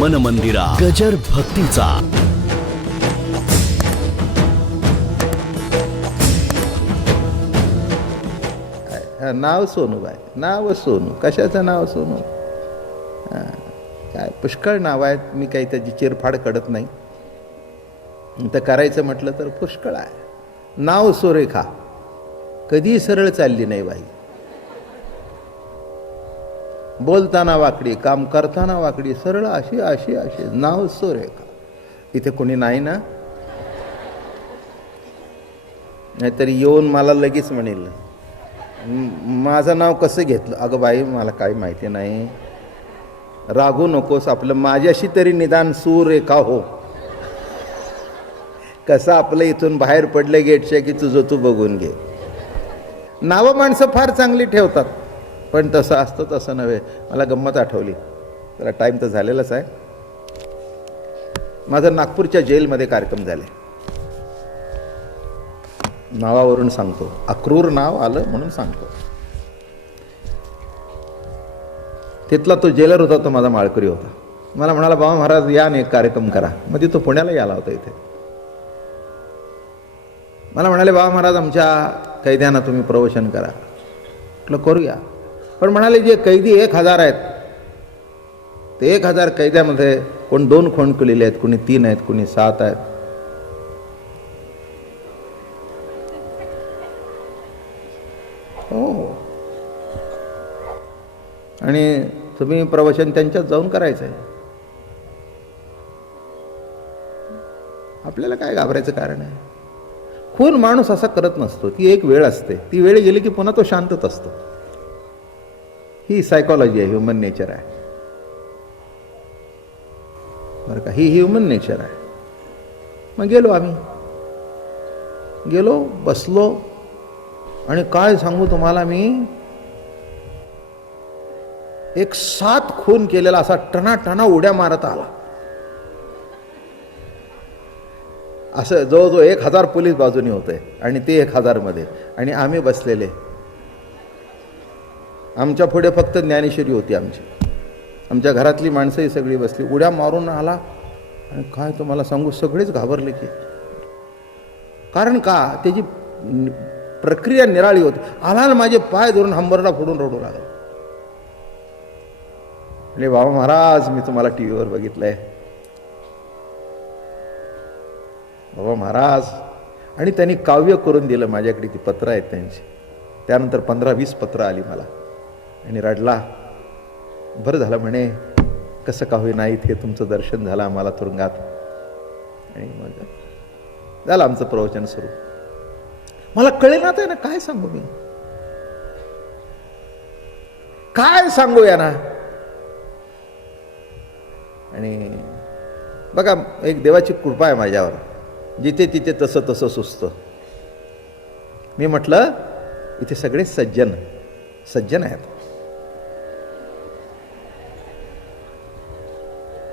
मन मंदिरा गजर भक्तीचा. नाव सोनूबाई, नाव सोनू, कशाचं नाव सोनू? काय पुष्कळ नाव आहेत, मी काही त्याची चिरफाड करत नाही. तर करायचं म्हटलं तर पुष्कळ आहे. नाव सुरेखा कधी सरळ चालली नाही बाई. बोलताना वाकडी, काम करताना वाकडी, सरळ अशी अशी अशी. नाव सुरेखा. इथे कोणी नाही ना? नाहीतर येऊन मला लगेच म्हणेल माझं नाव कसं घेतलं. अगं बाई, मला काही माहिती नाही. रागू नकोस, आपलं माझ्याशी तरी निदान सुरेखा हो. कसं आपलं इथून बाहेर पडलं गेटच्या की तुझं तू बघून घे. नावं माणसं फार चांगली ठेवतात, पण तसं असतं तसं नव्हे. मला गंमत आठवली, जरा टाईम तर झालेलाच आहे. माझा नागपूरच्या जेलमध्ये कार्यक्रम झाले. नावावरून सांगतो, अक्रूर नाव आलं म्हणून सांगतो. तिथला तो जेलर होता, तो माझा माळकरी होता. मला म्हणाला, बाबा महाराज या आणि एक कार्यक्रम करा. मध्ये तो पुण्याला याला होता इथे. मला म्हणाले, बाबा महाराज आमच्या कैद्यांना तुम्ही प्रवचन करा. म्हटलं करूया. पण म्हणाले, जे कैदी 1000 आहेत, ते 1000 कैद्यामध्ये कोण 2 खून केलेले आहेत, कोणी 3 आहेत, कोणी 7 आहेत. हो, आणि तुम्ही प्रवचन त्यांच्यात जाऊन करायचं आहे. आपल्याला काय घाबरायचं कारण आहे? खून माणूस असा करत नसतो. ती एक वेळ असते, ती वेळ गेली की पुन्हा तो शांतच असतो. ही सायकॉलॉजी आहे, ह्युमन नेचर आहे बरं का. ही ह्युमन नेचर आहे. मग गेलो आम्ही, गेलो, बसलो, आणि काय सांगू तुम्हाला, मी एक 7 खून केलेला असा टनाटना उड्या मारत आला. असं जवळजवळ 1000 पोलीस बाजूने होते आणि ते 1000 मध्ये, आणि आम्ही बसलेले. आमच्या पुढे फक्त ज्ञानेश्वरी होती आमची. आमच्या घरातली माणसंही सगळी बसली. उड्या मारून आला, आणि काय तुम्हाला सांगू, सगळेच घाबरले की. कारण का, त्याची प्रक्रिया निराळी होती. आला ना, माझे पाय धरून हंबरडा फोडून रडू लागला. म्हणजे बाबा महाराज, मी तुम्हाला टीव्हीवर बघितलंय बाबा महाराज. आणि त्यांनी काव्य करून दिलं. माझ्याकडे ती पत्र आहेत त्यांची. त्यानंतर 15-20 पत्र आली मला, आणि रडला. बरं झालं म्हणे, कसं का होईना इथे तुमचं दर्शन झालं आम्हाला तुरुंगात. आणि मग झालं आमचं प्रवचन सुरू. मला कळेल ना, ना काय सांगू मी, काय सांगू या ना. आणि बघा, एक देवाची कृपा आहे माझ्यावर. जिथे तिथे तसं तसं सुचतं. मी म्हटलं, इथे सगळे सज्जन सज्जन आहेत.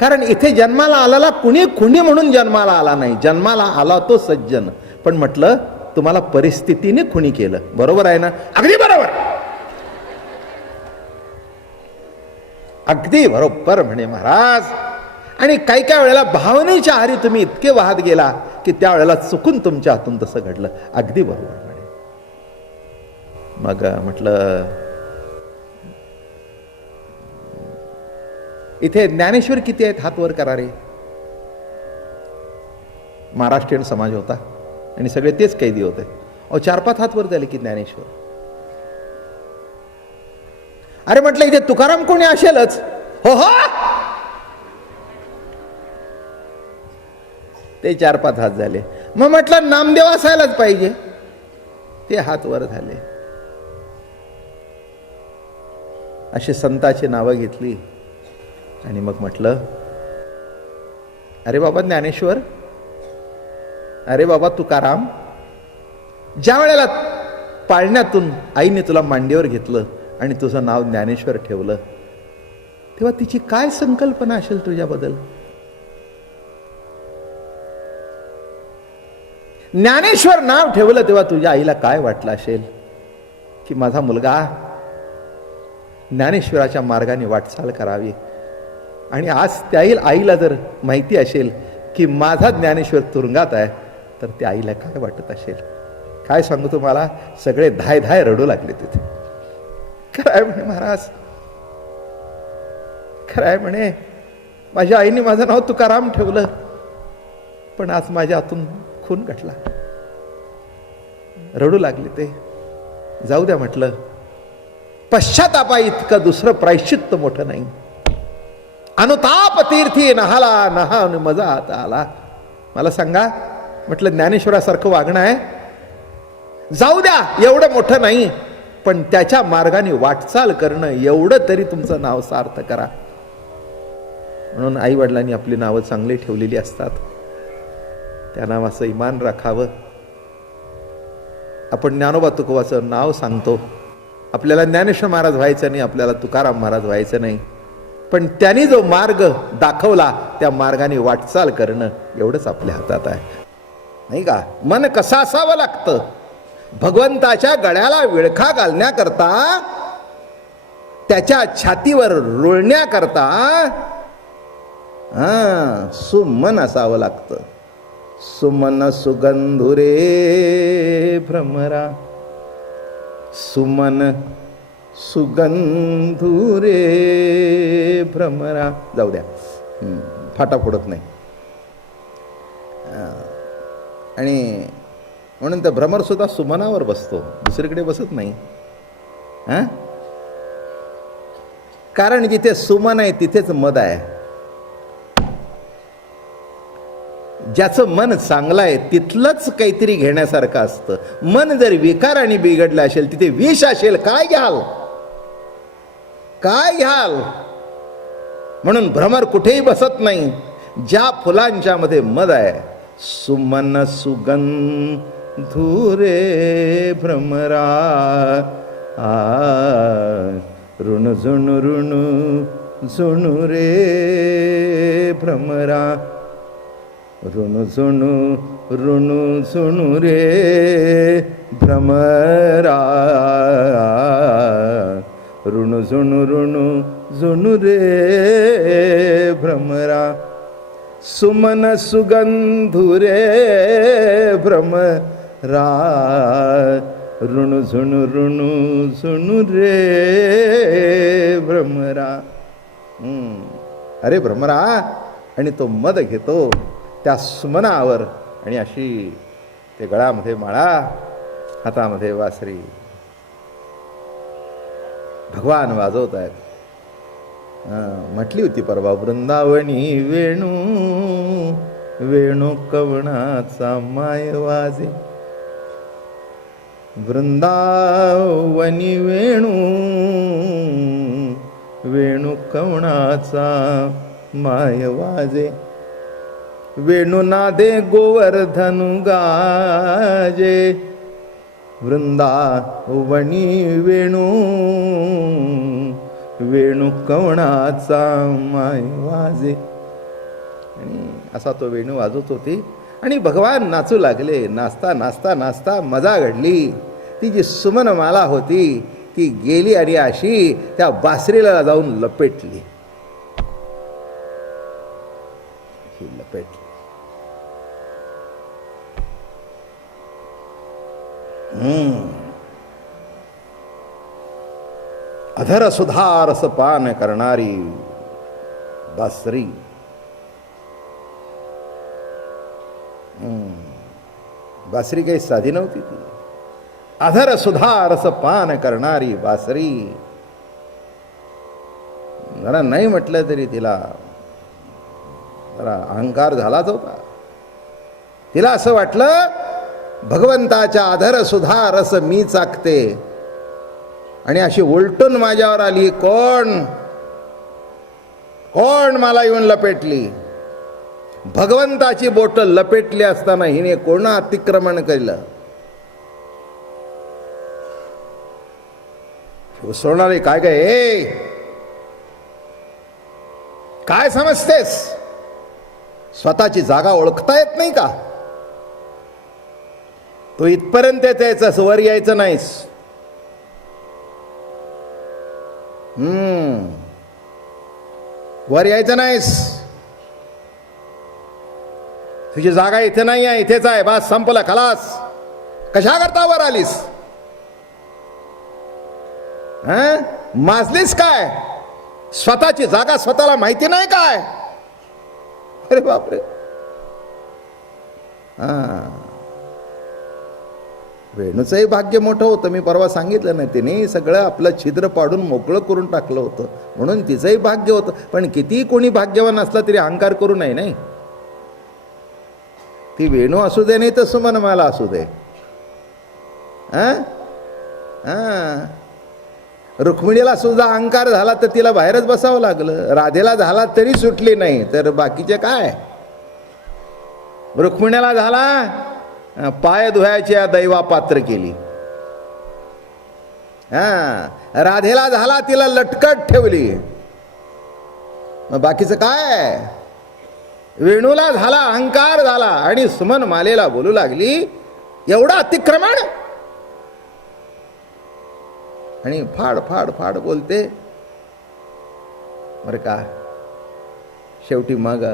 कारण इथे जन्माला आलेला कुणी खुणी म्हणून जन्माला आला नाही. जन्माला आला तो सज्जन. पण म्हटलं, तुम्हाला परिस्थितीने खुणी केलं. बरोबर आहे ना? अगदी बरोबर, अगदी बरोबर म्हणे महाराज. आणि काही काही वेळेला भावनेच्या आहारी तुम्ही इतके वाहत गेला की त्यावेळेला चुकून तुमच्या हातून तसं घडलं. अगदी बरोबर म्हणे. मग म्हटलं, इथे ज्ञानेश्वर किती आहेत? हात वर करा रे. महाराष्ट्रीयन समाज होता आणि सगळे तेच कैदी होते. 4-5 हात वर झाले की ज्ञानेश्वर. अरे म्हटलं, इथे तुकाराम कोणी असेलच. हो हो, ते 4-5 हात झाले. मग म्हटलं, नामदेव असायलाच पाहिजे. ते हात वर झाले. अशी संतांची नावं घेतली. आणि मग म्हटलं, अरे बाबा ज्ञानेश्वर, अरे बाबा तुकाराम, ज्या वेळेला पाळण्यातून आईने तुला मांडीवर घेतलं आणि तुझं नाव ज्ञानेश्वर ठेवलं, तेव्हा तिची काय संकल्पना असेल तुझ्याबद्दल? ज्ञानेश्वर नाव ठेवलं तेव्हा तुझ्या आईला काय वाटलं असेल की माझा मुलगा ज्ञानेश्वराच्या मार्गाने वाटचाल करावी. आणि आज त्या आईला जर माहिती असेल की माझा ज्ञानेश्वर तुरुंगात आहे, तर त्या आईला काय वाटत असेल? काय सांगू तुम्हाला, सगळे धाय धाय रडू लागले तिथे. खरंय म्हणे महाराज, खरंय म्हणे, माझ्या आईने माझं नाव तुकाराम ठेवलं, पण आज माझ्या हातून खून घटला. रडू लागले ते. जाऊ द्या म्हटलं, पश्चातापा इतकं दुसरं प्रायश्चित्त मोठं नाही. अनुताप तीर्थी नहाला नहा मजा आता आला. मला सांगा म्हटलं, ज्ञानेश्वरासारखं वागणं आहे? जाऊ द्या, एवढं मोठं नाही, पण त्याच्या मार्गाने वाटचाल करणं एवढं तरी तुमचं नाव सार्थ करा. म्हणून आई वडिलांनी आपली नावं चांगली ठेवलेली असतात, त्या नावाचं इमान राखावं. आपण ज्ञानोबा तुकोबाचं नाव सांगतो, आपल्याला ज्ञानेश्वर महाराज व्हायचं नाही, आपल्याला तुकाराम महाराज व्हायचं नाही, पण त्यांनी जो मार्ग दाखवला त्या मार्गाने वाटचाल करणं एवढंच आपल्या हातात आहे, नाही का? मन कसं असावं लागतं? भगवंताच्या गळ्याला विळखा घालण्याकरता, त्याच्या छातीवर रुळण्याकरता सुमन असावं लागतं. सुमन सुगंधुरे भ्रमरा, सुमन सुगंधुरे भ्रमरा. जाऊ द्या, फाटा फोडत नाही. आणि म्हणून तर भ्रमर सुद्धा सुमनावर बसतो, दुसरीकडे बसत नाही. कारण जिथे सुमन आहे तिथेच मद आहे. ज्याचं मन चांगलं आहे तिथलंच काहीतरी घेण्यासारखं असतं. मन जर विकाराने बिघडलं असेल, तिथे विष असेल, काय घ्याल, काय घ्याल? म्हणून भ्रमर कुठेही बसत नाही ज्या फुलांच्या मध्ये मद आहे. सुमन सुगंधुरे भ्रमरा, ऋण झुणू ऋण झुणू रे भ्रमरा, ऋण झुणू ऋण झुणू रे भ्रमरा, ऋण झुणू ऋण झुणू रे भ्रमरा. सुमन सुगंधुरे भ्रमरा, ऋण झुणू ऋण झुणू रे भ्रमरा. अरे भ्रमरा, आणि तो मद घेतो त्या सुमनावर, आणि अशी ते गळामध्ये माळा, हातामध्ये वासरी भगवान वाजवत आहेत. म्हटली होती परवा, वृंदावनी वेणू वेणू कवणाचा माय वाजे, वृंदावनी वेणू वेणू कवणाचा माय वाजे, वेणू नादे गोवर्धनु गाजे, वृंदावनी वेणू वेणू कवणाचा माय वाजे. आणि असा तो वेणू वाजवत होती आणि भगवान नाचू लागले. नाचता नाचता नाचता मजा घडली. ती जी सुमनमाला होती ती गेली आणि अशी त्या बासरीला जाऊन लपेटली. लपेटली. अधर सुधा रस पान करणारी बासरी. बासरी काही साधी नव्हती ती. अधर सुधा रस पान करणारी बासरी. जरा नाही म्हटलं तरी तिला जरा अहंकार झालाच होता. तिला असं वाटलं भगवंताच्या अधर सुधा रस मी चाकते आणि अशी उलटून माझ्यावर आली. कोण कोण मला येऊन लपेटली. भगवंताची बोट लपेटली असताना हिने कोण अतिक्रमण केलं. उसळणारे काय काय काय समजतेस. स्वतःची जागा ओळखता येत नाही का. तो इथपर्यंत यायचा, वर यायचं नाहीस. वर यायचं नाहीस, तुझी जागा इथे नाही आहे, इथेच आहे, बस संपलं, खलास. कशा करता वर आलीस? माजलीस काय? स्वतःची जागा स्वतःला माहिती नाही काय? अरे बापरे. वेणूचंही भाग्य मोठं होतं. मी परवा सांगितलं नाही, तिने सगळं आपलं छिद्र पाडून मोकळं करून टाकलं होतं, म्हणून तिचंही भाग्य होतं. पण किती कोणी भाग्यवान असला तरी अहंकार करू नये. नाही, ती वेणू असू दे, नाही तर सुमन मला असू दे. रुक्मिणीला सुद्धा अहंकार झाला तर तिला बाहेरच बसावं लागलं. राधेला झाला तरी सुटली नाही, तर बाकीचे काय? रुक्मिणीला झाला, पाय धुवायच्या दैवा पात्र केली. राधेला झाला, तिला लटकट ठेवली. मग बाकीचं काय? वेणूला झाला, अहंकार झाला, आणि सुमन मालेला बोलू लागली, एवढा अतिक्रमण? आणि फाड फाड फाड बोलते. बरं का, शेवटी मग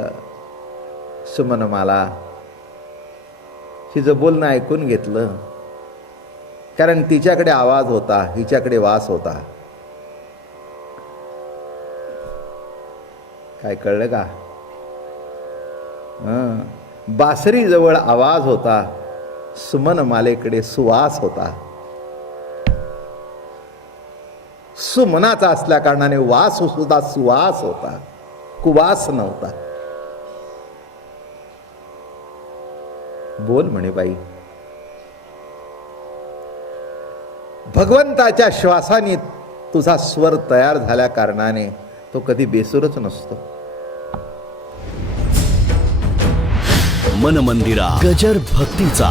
सुमन माला हिचं बोलणं ऐकून घेतलं, कारण तिच्याकडे आवाज होता, हिच्याकडे वास होता. काय कळलं का? बासरी जवळ आवाज होता, सुमन मालेकडे सुवास होता. सुमनाचा असल्या कारणाने वास सुद्धा सुवास होता, कुवास नव्हता. बोल म्हणे बाई. भगवंताच्या श्वासाने तुझा स्वर तयार झाल्या कारणाने तो कधी बेसूरच नसतो. मन मंदिरा गजर भक्तीचा.